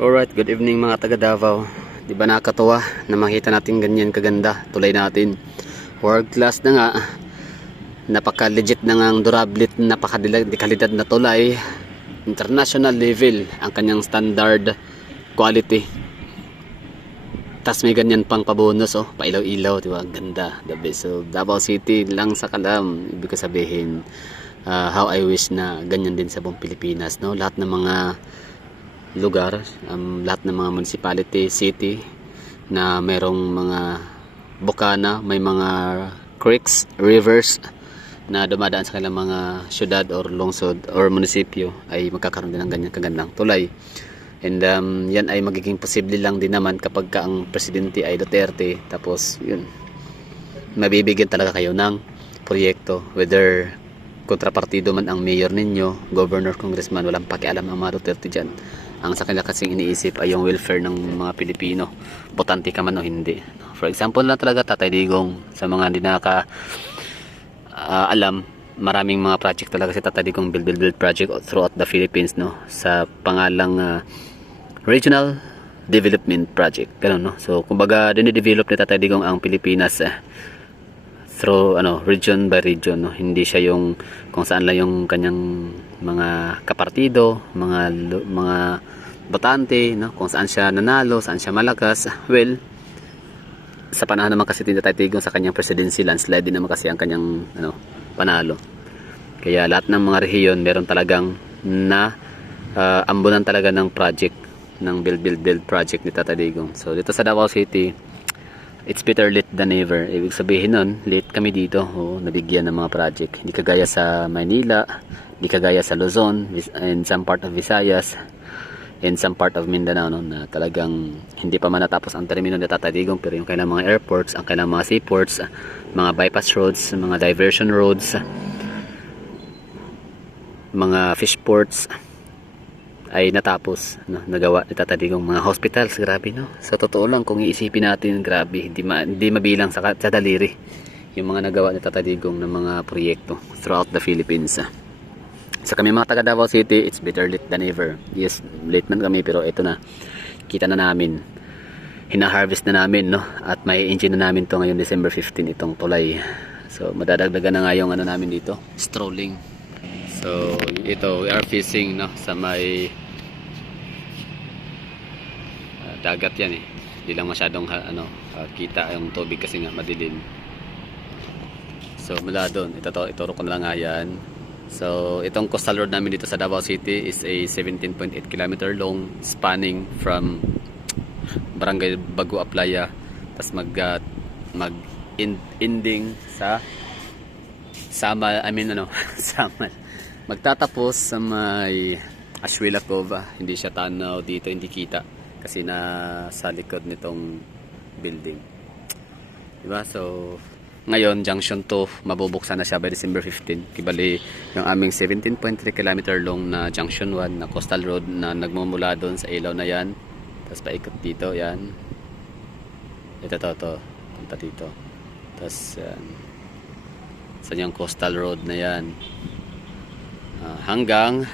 Alright, good evening mga taga Davao. Di ba nakakatuwa na makita natin ganyan kaganda tulay natin. World class na nga. Napaka legit na nga ang durablit, napaka-dekalidad na tulay. International level ang kanyang standard quality. Tas may ganyan pang pabonus, oh, pailaw-ilaw, di ba? Ganda, the best. So Davao City lang sa kalam, ibig ko sabihin, how I wish na ganyan din sa buong Pilipinas, no? Lahat ng mga lugar, lahat ng mga municipality, city na mayroong mga bukana, may mga creeks, rivers na dumadaan sa kanilang mga syudad or lungsod or munisipyo ay magkakaroon din ng ganyan kagandang tulay. And yan ay magiging posible lang din naman kapag ang presidente ay Duterte, tapos yun, mabibigyan talaga kayo ng proyekto, whether kontrapartido man ang mayor ninyo, governor, congressman, walang pakialam ang mga Duterte dyan. Ang sa kanila kasing iniisip ay yung welfare ng mga Pilipino, botante ka man o hindi. For example na talaga, Tatay Digong, sa mga hindi alam, maraming mga project talaga si Tatay Digong build project throughout the Philippines, no, sa pangalang Regional Development Project, ganun, no. So kumbaga dinidevelop ni Tatay Digong ang Pilipinas through region by region, no. Hindi siya yung kung saan lang yung kanyang mga kapartido, mga botante, no, kung saan siya nanalo, saan siya malakas. Well, sa panahon naman kasi ni Tatay Digong sa kanyang presidency, landslide din naman kasi ang kanyang panalo. Kaya lahat ng mga rehiyon meron talagang ambunan talaga ng project, ng build project ni Tatay Digong. So dito sa Davao City, it's better late than never. Ibig sabihin nun, late kami dito, nabigyan ng mga project. Hindi kagaya sa Maynila, hindi kagaya sa Luzon, and some part of Visayas, and some part of Mindanao, no, na talagang hindi pa man natapos ang termino ni Tatay Digong, pero yung kailang mga airports, ang kailang mga seaports, mga bypass roads, mga diversion roads, mga fish ports ay natapos, no, nagawa ni Tatay Digong. Mga hospitals, grabe, no. Sa totoo lang, kung iisipin natin, grabe, hindi mabilang sa daliri yung mga nagawa ni Tatay Digong ng mga proyekto throughout the Philippines. So kami mga taga Davao City, it's better late than never. Yes, late man kami, pero ito na, kita na namin, hina-harvest na namin, no, at may engine na namin to ngayon December 15 itong tulay. So madadagdagan na nga yung namin dito, strolling. So ito, we are fishing, no, sa may dagat yan, hindi lang masyadong kita yung tubig kasi nga madilim. So mula doon, ituro ko na lang nga yan. So itong coastal road namin dito sa Davao City is a 17.8 km long, spanning from Barangay Bagua Playa, tas ending sa Samal, Samal. Magtatapos sa may Ashwila Cove. Hindi siya tanaw dito, hindi kita kasi nasa likod nitong building, diba? So ngayon, junction 2, mabubuksan na siya by December 15. Kibali yung aming 17.3 km long na junction 1 na coastal road na nagmumula doon sa ilaw na yan, tapos paikot dito, yan, ito punta dito, tapos sa yung coastal road na yan, hanggang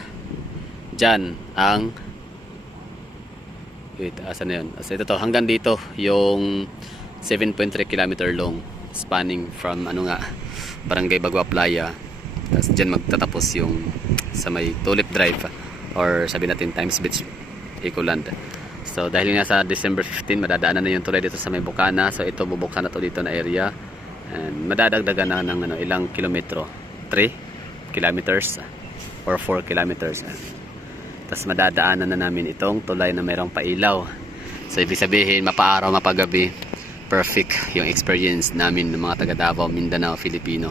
dyan ang asan na yun? So ito hanggang dito yung 7.3 km long, spanning from Barangay Bagua Playa, tapos dyan magtatapos yung sa may Tulip Drive, or sabi natin Times Beach, Ecoland. So dahil nga sa December 15 madadaanan na yung tulay dito sa may Bukana, so ito bubuksan na to dito na area, and madadagdagan na ng ilang kilometro, 3 kilometers or 4 kilometers. Tapos madadaanan na namin itong tulay na mayroong pailaw. So ibig sabihin, mapaaraw mapagabi, perfect yung experience namin ng mga taga Davao, Mindanao, Filipino.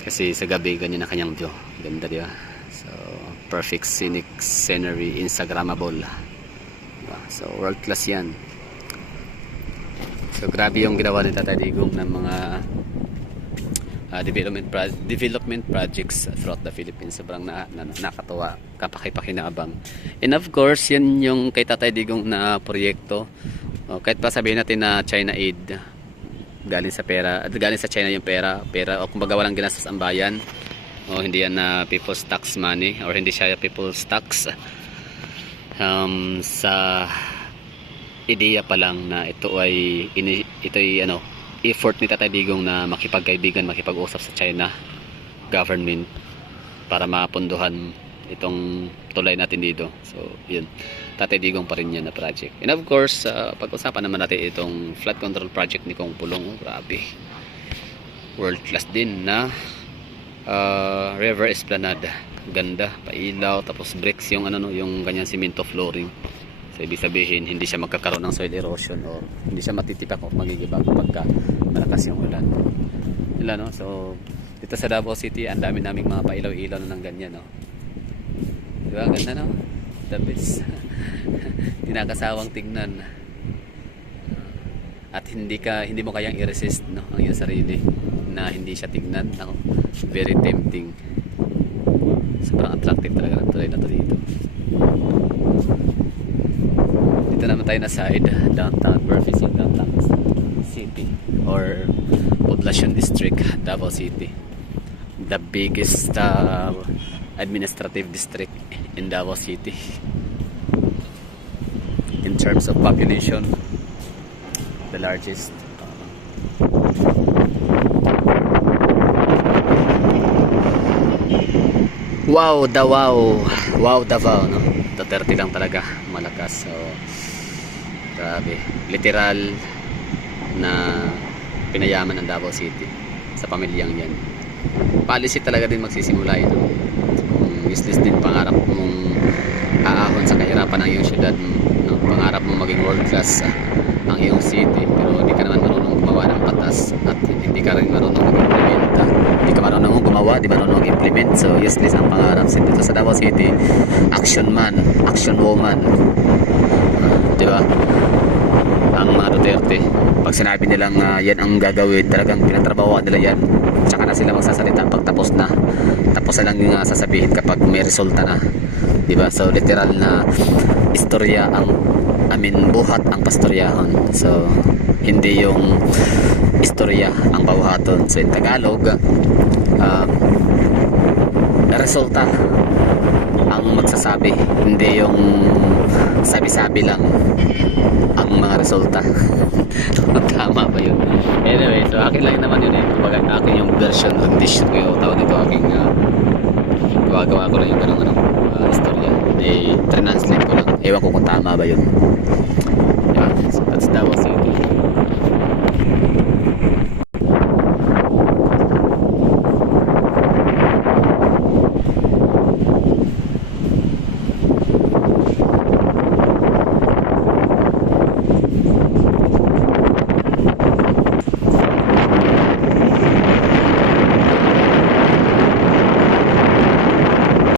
Kasi sa gabi ganyan na kanyang view, ganda, diba? So perfect scenic scenery, instagrammable, diba? So world class yan. So grabe yung ginawa ni Tatay Digong ng mga development projects throughout the Philippines. Sobrang nakatuwa, kapakipakinabang. And of course, yan yung kay Tatay Digong na proyekto. Kahit pa sabihin natin na China aid, galing sa pera, galing sa China yung pera, o kumbaga walang ginastos ang bayan, o hindi yan na people's tax money, or hindi siya people's tax. Sa ideya pa lang na ito ay effort ni Tatay Digong na makipagkaibigan, makipag-usap sa China government para mapunduhan itong tulay natin dito. So yun, Tatay Digong pa rin yan na project. And of course, pag-usapan naman natin itong flood control project ni Kong Pulong. Grabe, world class din na river esplanade. Ganda, pailaw, tapos bricks yung yung ganyan simento flooring. So ibig sabihin hindi siya magkakaroon ng soil erosion o hindi siya matitipak o magigibag pagka malakas yung ulan. Yun, no? So dito sa Davao City, ang dami naming mga pailaw-ilaw na ng ganyan, no. Diba, ganda, no? The best. Tinakasawang tignan. At hindi mo kayang i-resist, no, ang iyong sarili na hindi siya tignan, no? Very tempting. Sobrang attractive talaga ng tulay na to dito. Dito naman tayo na side, downtown Burfisol, downtown city or Poblacion District, Davao City. The biggest administrative district in Davao City in terms of population, the largest. Wow, Davao, no? Duterte lang talaga, malakas. So grabe, literal na pinayaman ng Davao City sa pamilyang yan. Policy talaga din magsisimula ito. Kung useless din pangarap mong aahon sa kahirapan ng iyong syudad, no? Pangarap mong maging world class ang iyong city, pero hindi ka naman marunong gumawa ng batas at hindi ka rin marunong mag-implement. Hindi ka marunong gumawa, di marunong mag-implement. So useless ang pangarap. Dito sa Davao City, action man, action woman, di ba? Ang mga Duterte, pag sinabi nilang yan ang gagawin, talagang pinatrabahoan nila yan. Tsaka na sila magsasalita pag tapos na lang yung sasabihin kapag may resulta na, di ba? So literal na istorya buhat ang pastoryahon. So hindi yung istorya ang babuhaton. So in Tagalog, resulta ang magsasabi, hindi yung sabi-sabi lang ang mga resulta. Tama ba yun? Anyway, so akin lang naman yun, kumbaga akin yung version, rendition ko yung tawag nito, aking gawa ko lang yung ganun istorya, translate ko lang, ewan ko kung tama ba yun. Yeah, so that's Davao City.